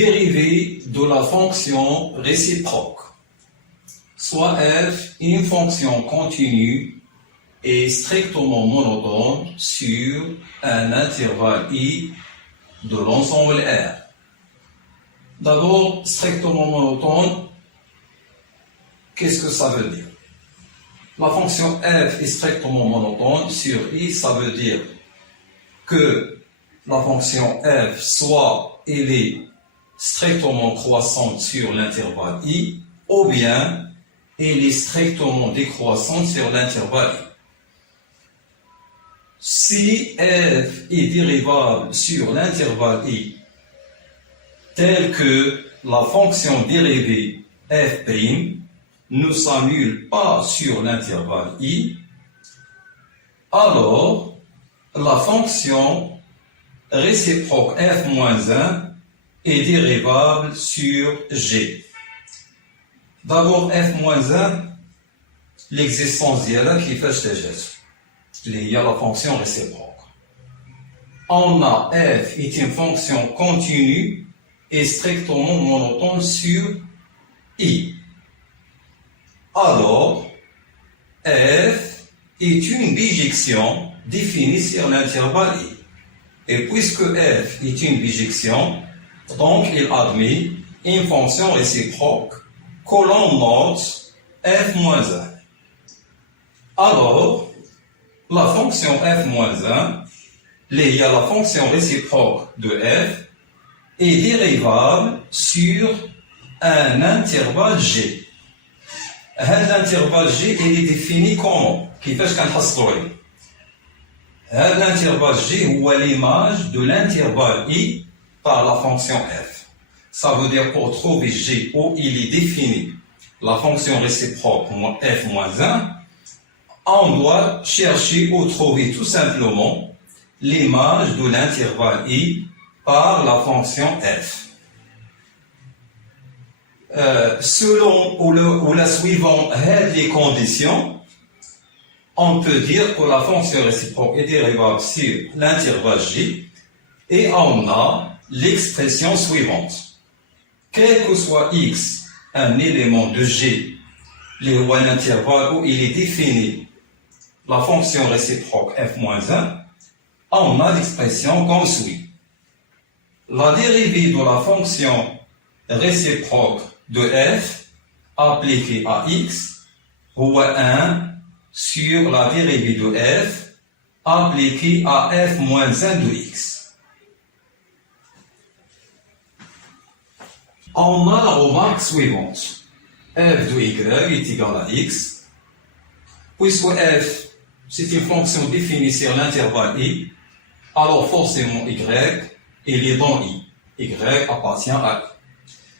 dérivée de la fonction réciproque, soit f une fonction continue et strictement monotone sur un intervalle i de l'ensemble R. D'abord, strictement monotone, qu'est-ce que ça veut dire? La fonction f est strictement monotone sur i, ça veut dire que la fonction f, soit elle est strictement croissante sur l'intervalle i, ou bien elle est strictement décroissante sur l'intervalle i. Si f est dérivable sur l'intervalle i, tel que la fonction dérivée f' ne s'annule pas sur l'intervalle i, alors la fonction réciproque f-1 est dérivable sur g. D'abord f-1, l'existence ديالها كيفاش تجات اللي هي la fonction réciproque. On a f est une fonction continue et strictement monotone sur i. Alors, f est une bijection définie sur l'intervalle i. Et puisque f est une bijection, donc il admet une fonction réciproque que l'on note f-1. Alors, la fonction f-1, il y a la fonction réciproque de f, est dérivable sur un intervalle g. Cet intervalle g il est défini comment? كيفاش كنحصلوا عليه؟ هذا l'intervalle g est l'image de l'intervalle i par la fonction f. Ça veut dire pour trouver g où il est défini la fonction réciproque f-1, on doit chercher ou trouver tout simplement l'image de l'intervalle i par la fonction f. Selon ou la suivant les conditions, on peut dire que la fonction réciproque est dérivable sur l'intervalle g et on a l'expression suivante. Quel que soit x, un élément de g, un intervalle où il est défini la fonction réciproque f-1, on a l'expression comme suit. La dérivée de la fonction réciproque de f appliquée à x ou 1 sur la dérivée de f appliquée à f-1 de x. On a la remarque suivante. f de y est égal à x. Puisque f, c'est une fonction définie sur l'intervalle i, alors forcément y, il est dans i. Y appartient à i.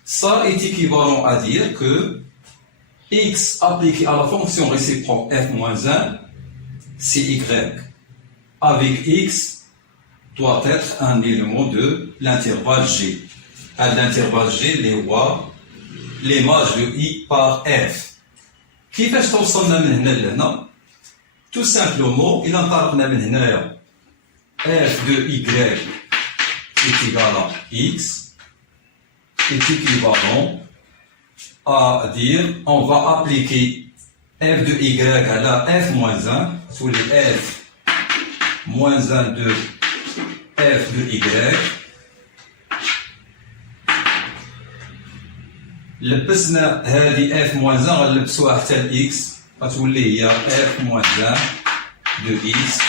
Ça est équivalent à dire que x appliqué à la fonction réciproque f-1, c'est y. Avec x doit être un élément de l'intervalle g. À l'intervalle g, l'image de i par f. كيفاش توصلنا من هنا لهنا؟ Tout simplement, il انطلقنا من هنايا f de y est égal à x est équivalent à dire on va appliquer f de y à la f-1 sous les f moins 1 de f de y. لبسنا هذه f moins 1 غنلبسوها حتى ل x غتولي هي f moins 1 de x.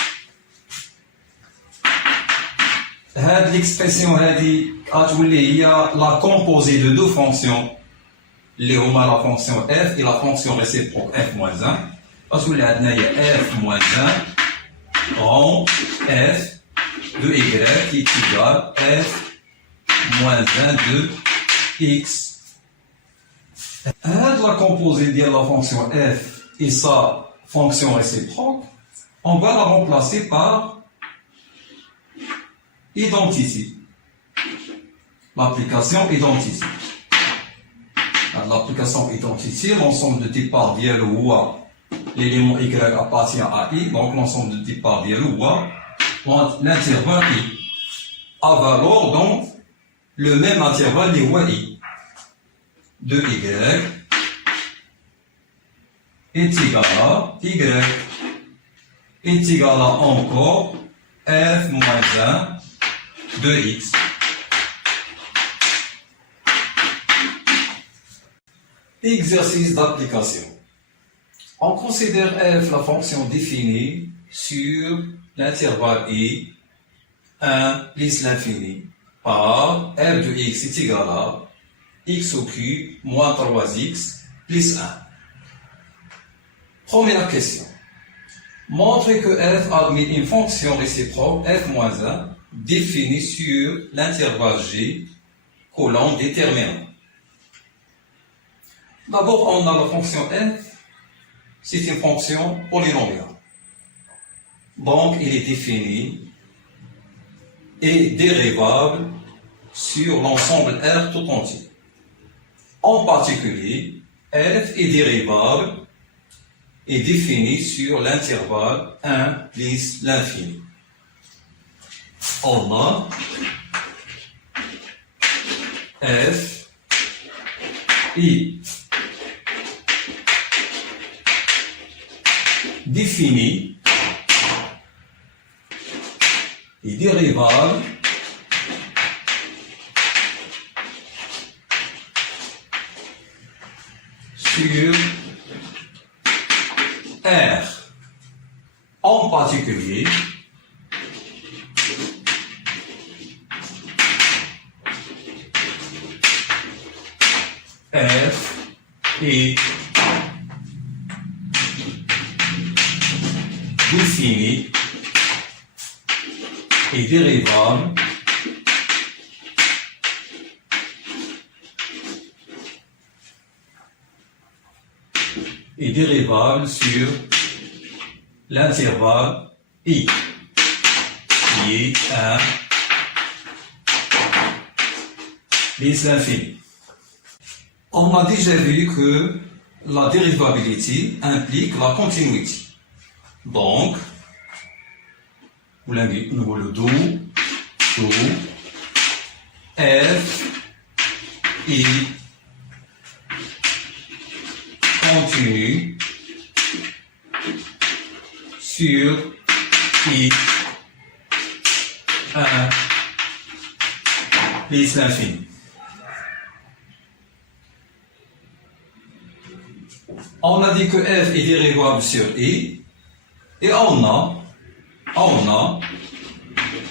هاد l'expression هذه غتولي هي la composée de deux fonctions اللي هما la fonction f et la fonction réciproque f moins 1. غتولي عندنا هي f moins 1 rond f de y qui est égal f moins 1 de x. هاد la composée de la fonction f et sa fonction réciproque, on va la remplacer par identité. L'application identité. L'application identité, l'ensemble de type par dièle ou l'élément y appartient à i, donc l'ensemble de type par dièle ou l'intervalle i. A valeur donc le même intervalle des y de y est égal à y est égal à encore f moins 1 de x. Exercice d'application. On considère f la fonction définie sur l'intervalle i 1 plus l'infini par f de x est égal à x au cube moins 3x plus 1. Première question. Montrez que f admet une fonction réciproque f moins 1 définie sur l'intervalle g colonne déterminant. D'abord, on a la fonction f, c'est une fonction polynomiale. Donc, il est défini et dérivable sur l'ensemble R tout entier. En particulier, f est dérivable et défini sur l'intervalle 1 plus l'infini. On a f i défini et dérivable sur R. En particulier, f est défini et dérivable sur l'intervalle i qui est 1 plus l'infini. On a déjà vu que la dérivabilité implique la continuité. Donc, nous le do f i continue sur i 1 plus l'infini. On a dit que f est dérivable sur i et on a,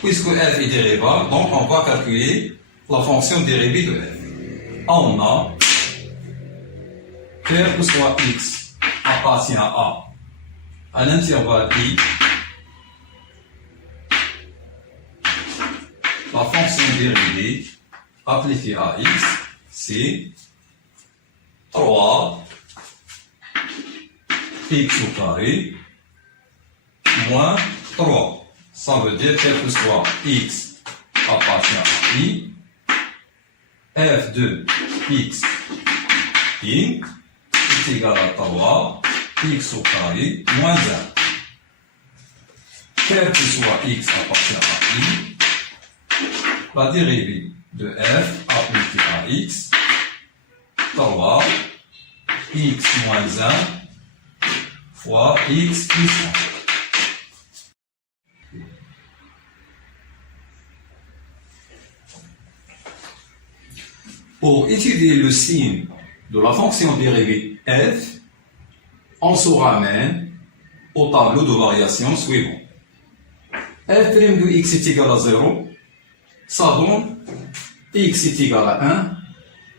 puisque f est dérivable, donc on va calculer la fonction dérivée de f. On a quel que soit x appartient à l'intervalle i, la fonction dérivée appliquée à x, c'est 3 x au carré moins 3. Ça veut dire quel que soit x appartient à i, f de x in est égal à 3 x au carré moins 1. Quel que soit x appartient à i, la dérivée de f appliquée à x, 3 x moins 1 fois x plus 1. Pour étudier le signe de la fonction dérivée f, on se ramène au tableau de variation suivant. f' de x est égal à 0, ça donne x est égal à 1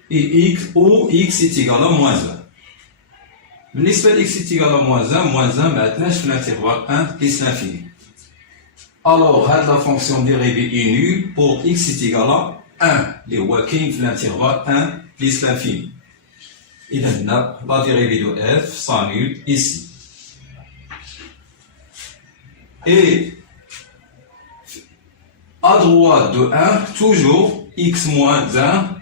et x est égal à moins 1. بالنسبة x est égal à moins 1 maintenant je fais l'intervalle 1 plus l'infini. Alors, la fonction dérivée est nulle pour x est égal à 1. Les working في l'intervalle 1 plus l'infini. Et là, la dérivée de f s'annule ici. Et à droite de 1, toujours x moins 1,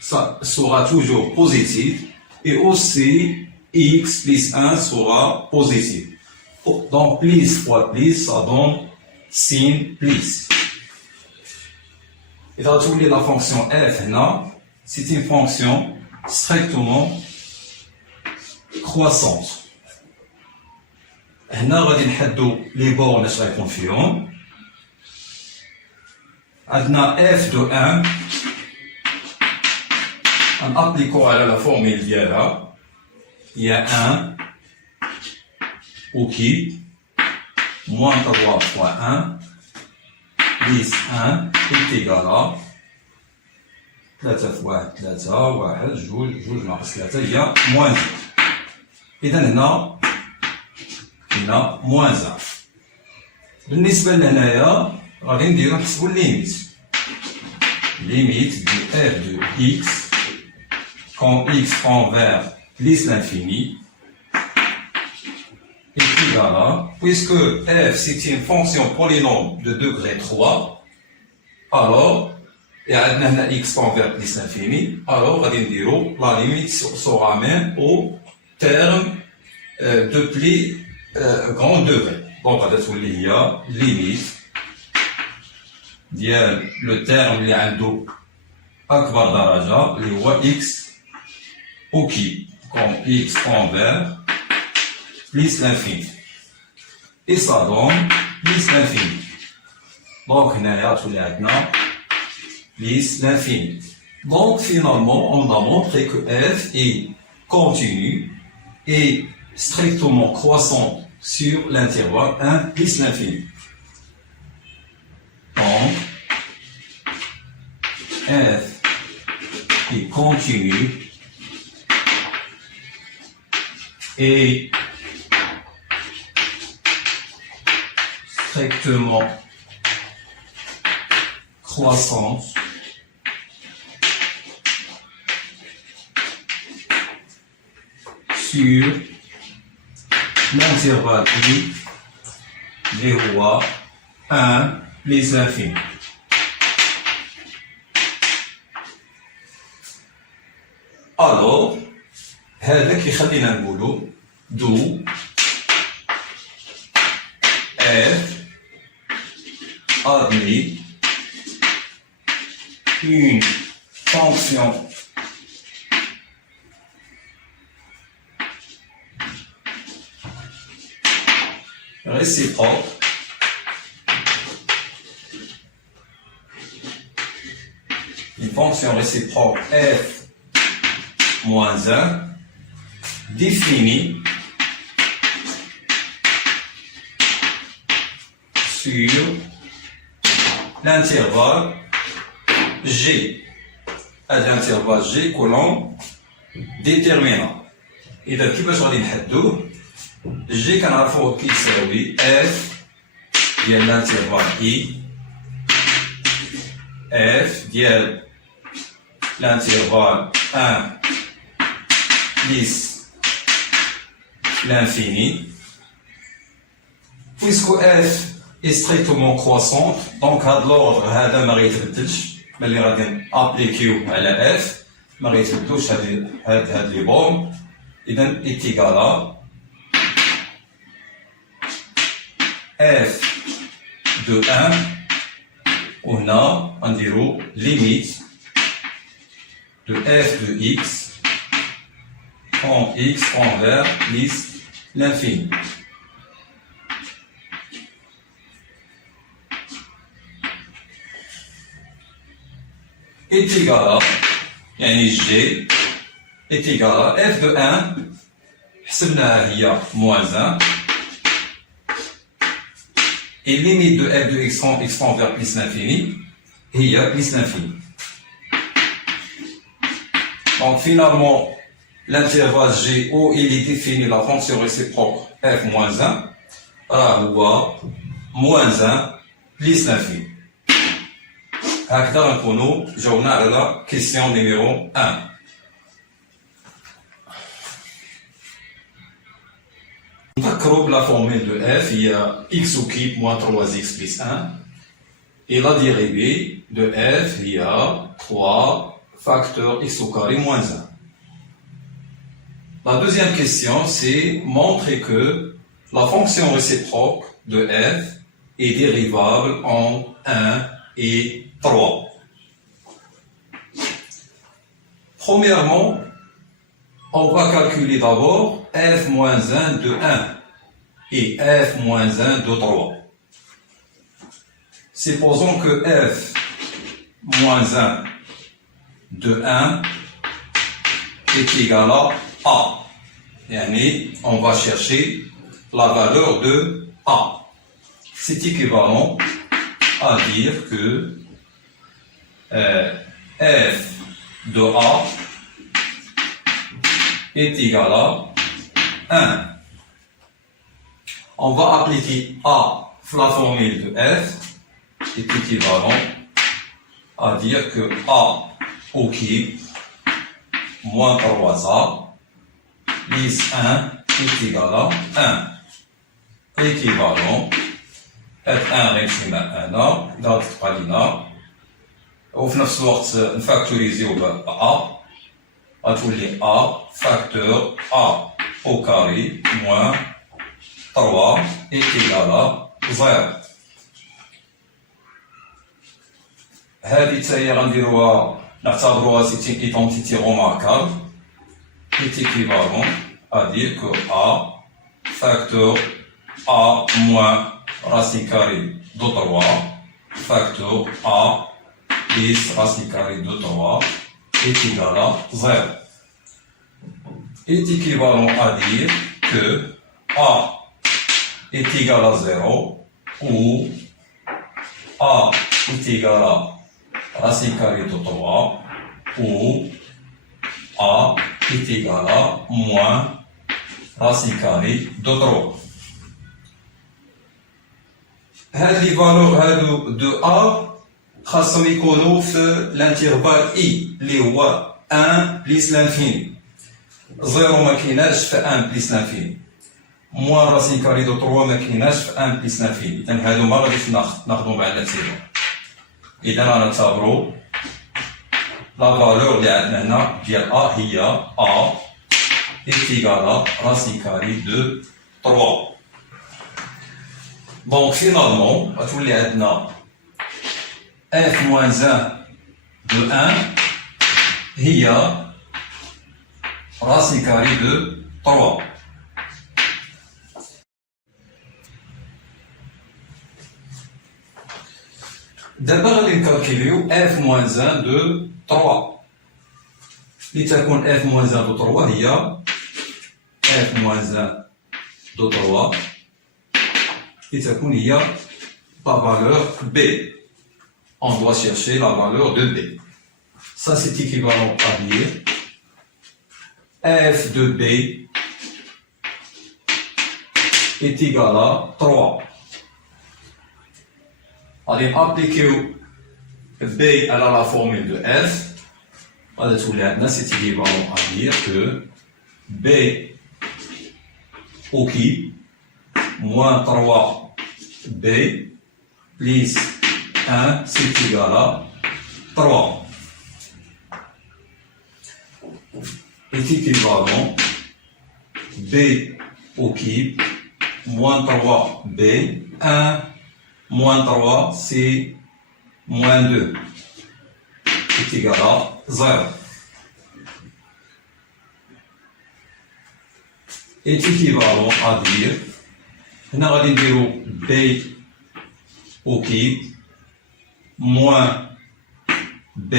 ça sera toujours positif. Et aussi, x plus 1 sera positif. Donc, plus fois plus, ça donne signe plus. Et là, tu voulais la fonction f, c'est une fonction strictement croissante. هنا غادي نحدو لي بورن اش غيكون فيهم. عندنا f de 1 نابليكو على لا فورميل ديالها هي 1 ou qui moins 3 fois 1 plus 1 est égal à 3 fois 3 1 2 ناقص 3 هي moins 1. إذا هنا هنا moins 1. بالنسبة لهنايا غادي نديرو نحسبو الليميت. Limite du f de x quand x tend vers plus l'infini est égal à, puisque f c'est une fonction polynôme de degré 3, alors, et à x tend vers plus l'infini, alors غادي نديرو la limite se ramène au terme de plus grand degré. Donc غادي تولي هي limite ديال لو تيرم اللي عنده أكبر درجة اللي هو x ou qui, comme x tend vers plus l'infini. Et ça donne plus l'infini. Donc, هنايا تولي عندنا plus l'infini. Donc, finalement, on a montré que f est continu et strictement croissant sur l'intervalle 1 plus l'infini. Donc, f est continu et strictement croissante sur l'intervalle i verrouille 1 plus l'infini. Alors, هذا كيخلينا نقولوا d'où f admet une fonction réciproque f moins 1 définie sur l'intervalle G. À l'intervalle G colon déterminant. إذا كيفاش غادي نحدوه؟ G كنعرفوه كيساوي f ديال l'intervalle I f ديال l'intervalle 1 plus l'infini. Puisque f est strictement croissante, donc l'ordre هذا ما غيتبدلش ملي غادي نابليكيو على f ما غيتبدلوش هاد لي بورن. إذا est égal à f de 1 وهنا غنديرو limite de f de x quand x tend vers plus l'infini. Est égal à, يعني g est égal à f de 1 حسبناها هي moins 1 et limite de f de x tend vers plus l'infini هي plus l'infini. Donc finalement l'intervalle G où il est défini la fonction réciproque f moins 1 هو moins 1 plus l'infini. هكذا نكونوا جاوبنا على question numéro 1. نذكروا بلا فورمule de f هي x au cube moins 3x plus 1 et la dérivée de f هي 3 facteur x au carré moins 1. La deuxième question, c'est montrer que la fonction réciproque de f est dérivable en 1 et 3. Premièrement, on va calculer d'abord f moins 1 de 1 et f moins 1 de 3. Supposons que f moins 1 de 1 est égal à A. Et on va chercher la valeur de A. C'est équivalent à dire que f de A est égal à 1. On va appliquer A, la formule de f est équivalent à dire que A au cube moins 3A plus 1 est égal à 1. Équivalent f1 غنمشي مع 1 إذا تبقى لينا وفي نفس الوقت نفاكتوريزيو ب A غتولي A facteur A au carré moins 3 est égal à 0. هذه تاهي غنديروها نعتبروها سيتي ايدونتيتي روماركابل est équivalent à dire que A facteur A moins racine carrée de 3 facteur A plus racine carrée de 3 est égal à 0. Est équivalent à dire que A est égal à 0 ou A est égal à racine carrée de 3 ou A est égal à moins racine carrée de 3. هاد لي فالور هادو دو A خاصهم يكونوا في الانترفال I اللي هو 1 بليس لانفيني. 0 ما كايناش في 1 بليس لانفيني. موان راسين كاري دو 3 ما كايناش في 1 بليس لانفيني. إذا هادو ما غاديش ناخدو مع الاعتبار. إذا غنعتبرو لا فالور اللي عندنا هنا ديال A هي A est égal à racine carrée de 3. Donc finalement, غتولي عندنا f moins 1 de 1 هي racine carrée de 3. دابا غادي نكالكيليو f moins 1 de 3 لتكون f moins 1 de 3 هي f moins 1 de 3 لتكون هي la valeur b. On doit chercher la valeur de b. Ça c'est équivalent à dire f de b est égal à 3. Allez appliquer b à la formule de f. C'est équivalent à dire que b au cube moins 3b plus 1 c'est égal à 3. Est équivalent b au cube moins 3b 1 moins 3 c'est moins 2 est égal à 0. Est équivalent à dire هنا غادي نديرو b au cube moins b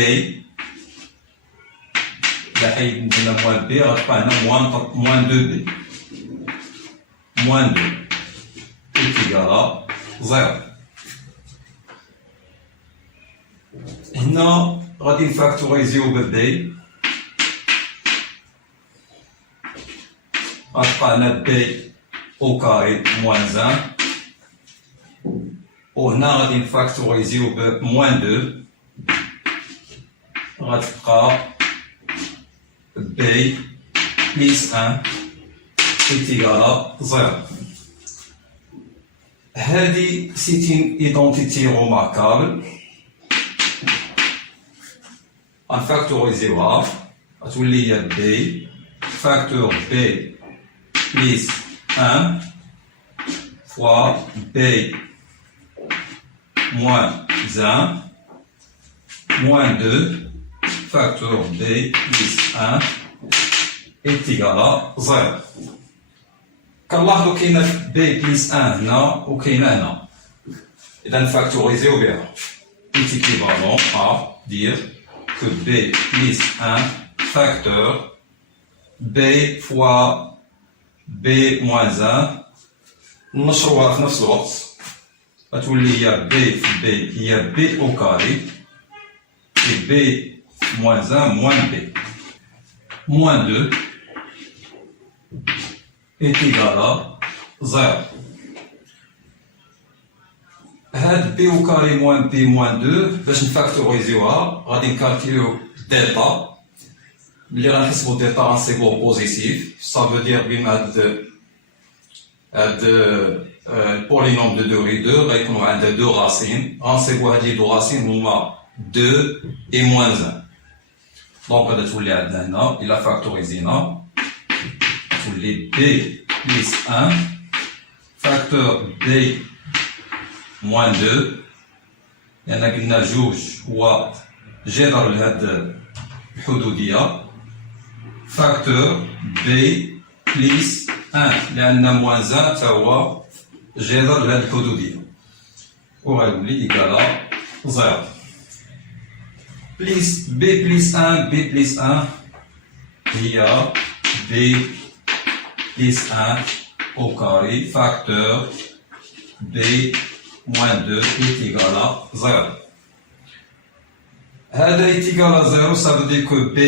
لحيت ندير moins b غتبقى هنا moins 2b moins 2 est égal à 0. هنا غادي نفاكتوريزيو ب b غتبقى هنا b au carré moins 1 وهنا غادي نفاكتوريزيو ب moins 2 غتبقى b plus 1 est égal à 0. هذه c'est une identité remarquable. غنفاكتوريزيوها غتولي هي b facteur b plus 1 fois b moins 1 moins 2 facteur b plus 1 est égal à 0. كنلاحظوا كاينه b plus 1 هنا وكاينه هنا. إذا factoriser bien est équivalent à dire que b plus 1 facteur b fois b moins 1 نشروها في نفس الوقت غتولي هي b في b هي b au carré et b moins 1 moins b moins 2 est égal à 0. هاد b au carré moins b moins 2 باش نفاكتوريزيوها غادي نكالكيليو دلتا ملي غنحسبو دلتا غنصيبوه بوزيتيف ça veut dire بين هاد البولينوم دو دوغري 2 غيكونوا عندها دو راسين غنصيبو هاد لي دو راسين هما 2 et moins 1 دونك غادا تولي عندنا هنا إلا فاكتوريزينا تولي b plus 1 facteur b moins 2 لأن قلنا جوج هو جذر لهاد الحدودية فاكتور b plus 1 لأن moins 1 تا هو جذر لهاد الحدودية وغيولي إيكالا 0 بليس b plus 1 b plus 1 هي b plus 1 au carré facteur b moins 2 est égal à 0. هذا est égal à 0, ça veut dire que b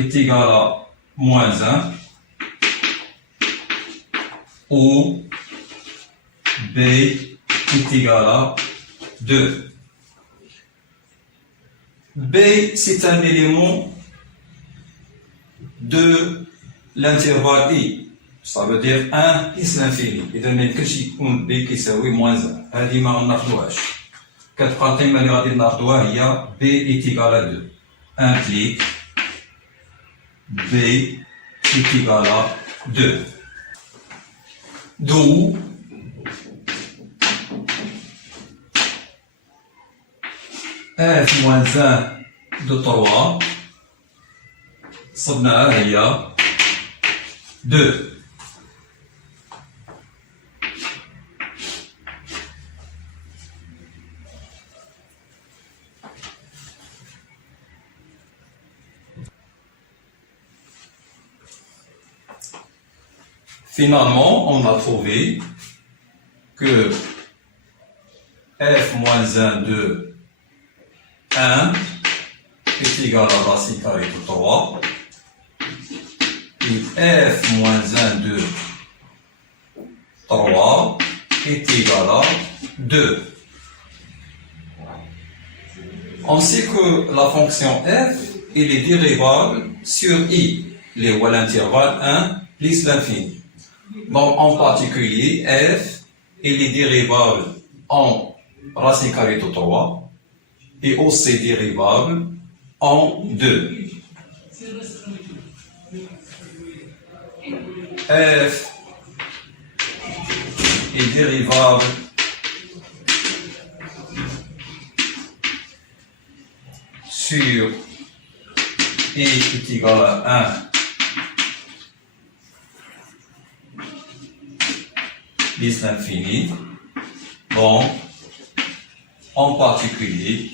est égal à moins 1 ou b est égal à 2. b c'est un élément de l'intervalle i. Ça veut dire 1 plus l'infini. إذا ما يمكنش يكون b كيساوي moins 1. هذه ما غناخدوهاش. كتبقى القيمة اللي غادي ناخدوها هي b est égal à 2. Implique b est égal à 2. D'où f moins 1 de 3 صبناها هي 2. Finalement, on a trouvé que f moins 1 de 1 est égal à racine carrée de 3 et f moins 1 de 3 est égal à 2. On sait que la fonction f elle est dérivable sur i, ou à l'intervalle 1 plus l'infini. Donc en particulier f elle est dérivable en racine carrée de 3 et aussi dérivable en 2. F est dérivable sur i est égal à 1 plus l'infini. Donc, en particulier,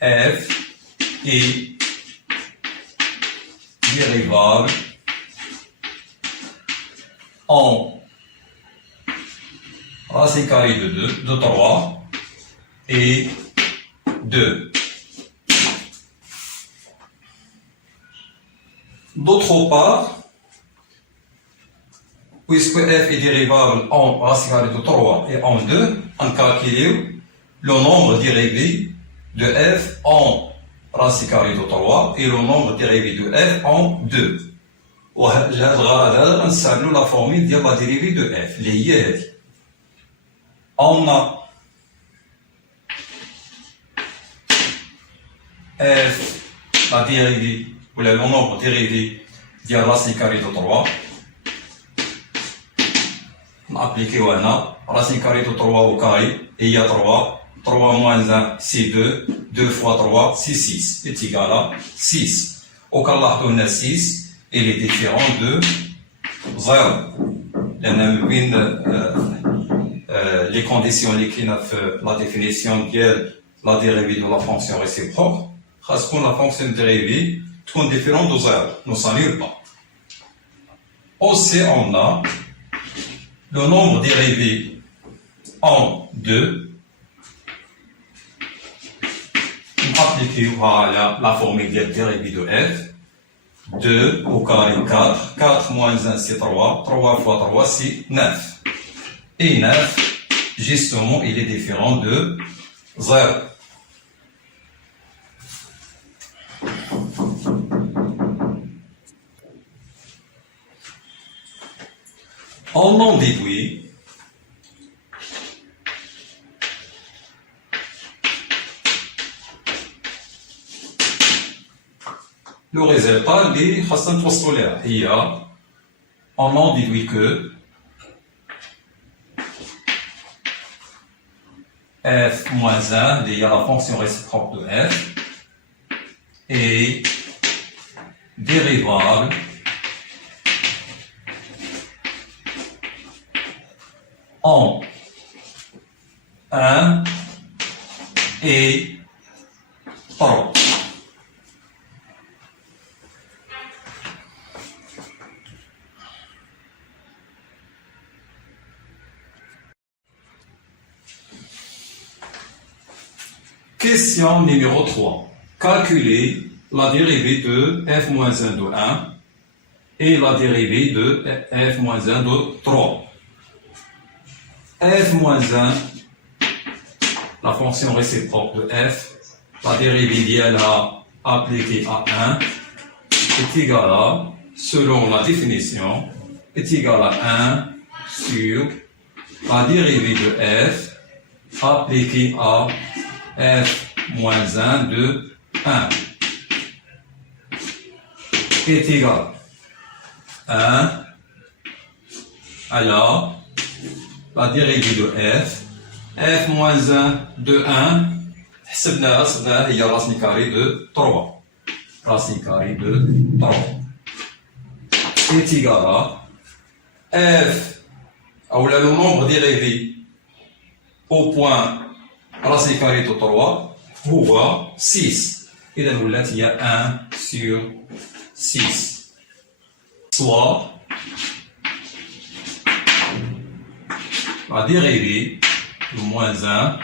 f est dérivable en racine carrée de 3 et 2. D'autre part, puisque f est dérivable en racine carrée de 3 et en 2, on calcule le nombre dérivé de f en racine carrée de 3 et le nombre dérivé de f en 2. وهذا الغرض هذا غنستعملوا لا فورمule ديال لا ديريفي دو f اللي هي هذه. On a f la dérivée ou le nombre dérivé de racine carrée de 3 appliquer racine carrée de 3 au carré, et il y a 3 moins 1, c'est 2, 2 fois 3, c'est 6, est égal à 6. Au cas là, on a 6, il est différent de 0. Les conditions qui ont la définition de la dérivée de la fonction réciproque, parce que la fonction dérivée est différente de 0, nous ne s'annule pas. Aussi, on a le nombre dérivé en 2, appliqué à la formule de dérivée de f. 2 au carré 4, 4 moins 1 c'est 3, 3 fois 3 c'est 9. Et 9, justement, il est différent de 0. On en déduit le résultat des Hassan postulaires. On en déduit que f moins 1, il y a la fonction réciproque de f, est dérivable en 1 et 3. Question numéro 3. Calculer la dérivée de f-1 de 1 et la dérivée de f-1 de 3. f-1, la fonction réciproque de f, la dérivée d'elle appliquée à 1 est égale à, selon la définition, est égale à 1 sur la dérivée de f appliquée à f moins 1 de 1 est égal à 1 à la dérivée de f moins 1 de 1 حسبناها هي racine carrée de 3 racine carrée de 3 est égal à f ou le nombre dérivé au point racine carrée de 3 هو 6. إذا ولات هي 1 sur 6. Soit la dérivée de moins 1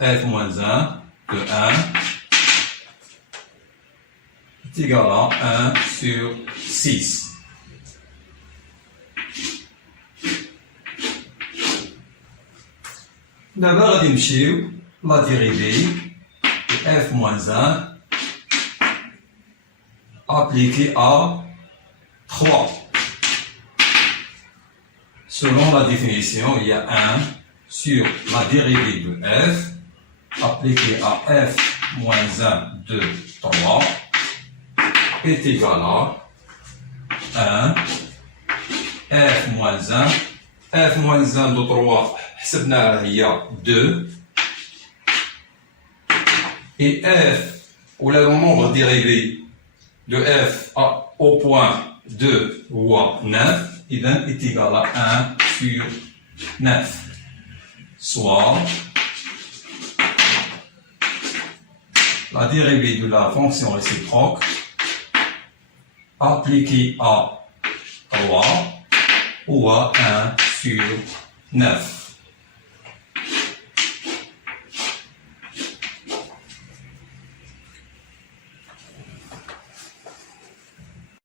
f moins 1 de 1 est égal à 1 sur 6. D'abord, on va la dérivée de f moins 1 appliquée à 3. Selon la définition, il y a 1 sur la dérivée de f appliquée à f moins 1 de 3 est égal à 1 f moins 1 f moins 1 de 3 حسبناها هي 2 et f ou le nombre dérivé de f au point 2 ou 9 est égal à 1 sur 9, soit la dérivée de la fonction réciproque appliquée à 3 ou à 1 sur 9.